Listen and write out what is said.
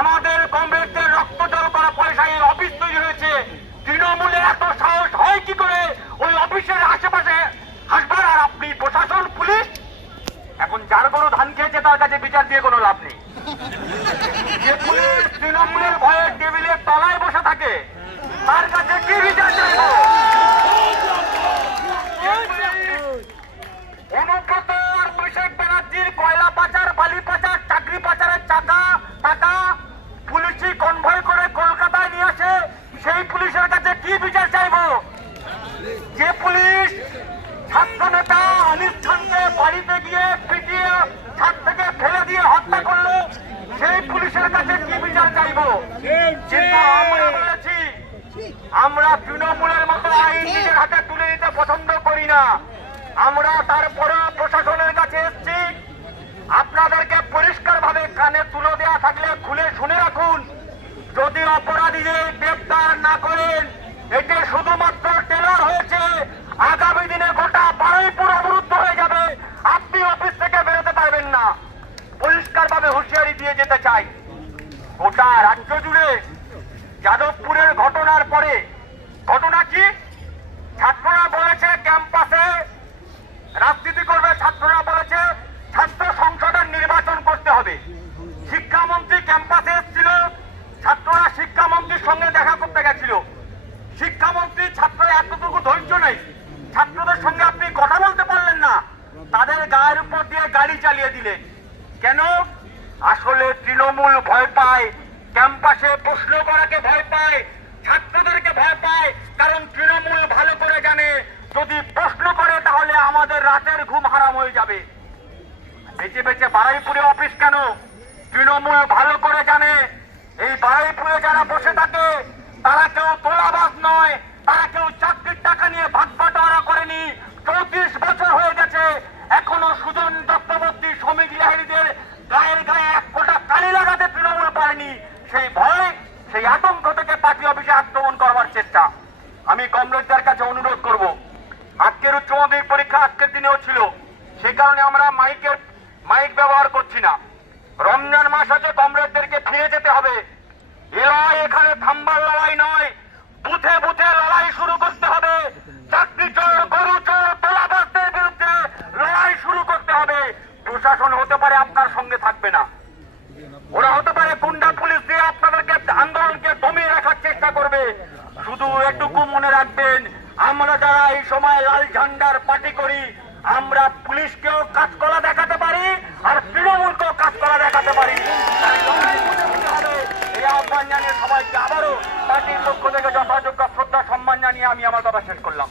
আমাদের কমরেডদের রক্ত জল করা পয়সায় এই অফিস তৈরি হয়েছে। তৃণমূলে এত সাহস হয় কি করে? ওই অফিসের আশেপাশে হাসবার আর আপনি প্রশাসন, পুলিশ? এখন যার কোনো ধান খেয়েছে তার কাছে বিচার দিয়ে কোনো লাভ নেই। তৃণমূলের ভয়ে টেবিলের তলায় বসে থাকে তার কাছে কি বিচার চাইব? সেই পুলিশের কাছে কি বিচার যে পুলিশ বাড়িতে গিয়ে ছাদ থেকে দিয়ে হত্যা করল, সেই পুলিশের কাছে কি বিচার চাইব? কিন্তু আমরা আমরা তৃণমূলের মতো আইন নিজের হাতে তুলে নিতে পছন্দ করি না। আমরা তারপরে প্রশাসনের কাছে এসেছি। আপনাদেরকে পরিষ্কার ভাবে কানে তুলে দেওয়া থাকলে খুলে শুনে রাখুন। যদি অপরাধীদের গ্রেপ্তার না করেন এটি শুধুমাত্র টেলার হয়েছে। আগামী দিনে গোটা বারুইপুর অবরুদ্ধ হয়ে যাবে। আপনি অফিস থেকে বেরোতে পারবেন না। পরিষ্কার ভাবে হুঁশিয়ারি দিয়ে যেতে চাই। গোটা রাজ্য জুড়ে যাদবপুরের ঘটনার পরে, ঘটনা কি? ছাত্ররা বলেছে, ক্যাম্পাসে রাজনীতি করবে, ছাত্ররা বলেছে, ছাত্র সংসদের নির্বাচন করতে হবে। শিক্ষামন্ত্রী ক্যাম্পাসে এসেছিল, ছাত্ররা শিক্ষামন্ত্রীর সঙ্গে দেখা করতে গেছিল। শিক্ষামন্ত্রী ছাত্র এতটুকু ধৈর্য নেই। ছাত্রদের সঙ্গে আপনি কথা বলতে পারলেন না। তাদের গায়ের উপর দিয়ে গাড়ি চালিয়ে দিলেন। কেন? আসলে তৃণমূল ভয় পায়। ক্যাম্পাসে প্রশ্ন করাকে ভয় পায়, ছাত্রদেরকে ভয় পায়, কারণ তৃণমূল ভালো করে জানে, যদি প্রশ্ন করে তাহলে আমাদের রাতের ঘুম হারাম হয়ে যাবে। বেঁচে বেঁচে বারাইপুরে অফিস কেন? তৃণমূল ভালো করে জানে, এই বারাইপুরে যারা বসে থাকে, তারা কেউ তোলাবাজ নয়, তারা কেউ চাকরির টাকা নিয়ে ভাগ বাটোয়ারা করেনি। চৌত্রিশ বছর হয়ে গেছে, এখনও সুজন সেই আতঙ্ক থেকে পার্টি অফিসে আক্রমণ করবার চেষ্টা। আমি কমরেডদের কাছে অনুরোধ করব। আজকের উচ্চ মাধ্যমিক পরীক্ষা আজকের দিনেও ছিল। সে কারণে আমরা মাইকের মাইক ব্যবহার করছি না। রমজান মাস আছে, কমরেডদেরকে ফিরে যেতে হবে। এলাই এখানে থাম্বার লড়াই নয়। বুথে বুথে লড়াই শুরু করতে হবে। চাকরি চোর, গরু চোর তোলাবাসদের বিরুদ্ধে লড়াই শুরু করতে হবে। প্রশাসন হতে পারে আপনার সঙ্গে থাকবে না। ওরা হতে পারে গুন্ডা পুলিশ দিয়ে আপনাদেরকে আন্দোলনকে দমিয়ে রাখার চেষ্টা করবে শুধু এটুকু মনে রাখবেন, আমরা যারা এই সময় লাল ঝান্ডার পার্টি করি, আমরা পুলিশকেও কাজকলা দেখাতে পারি আর তৃণমূলকেও কাজকলা দেখাতে পারি। এই আহ্বান জানিয়ে সবাইকে আবারও পার্টির পক্ষ থেকে যথাযোগ্য শ্রদ্ধা, সম্মান জানিয়ে আমি আমার কথা শেষ করলাম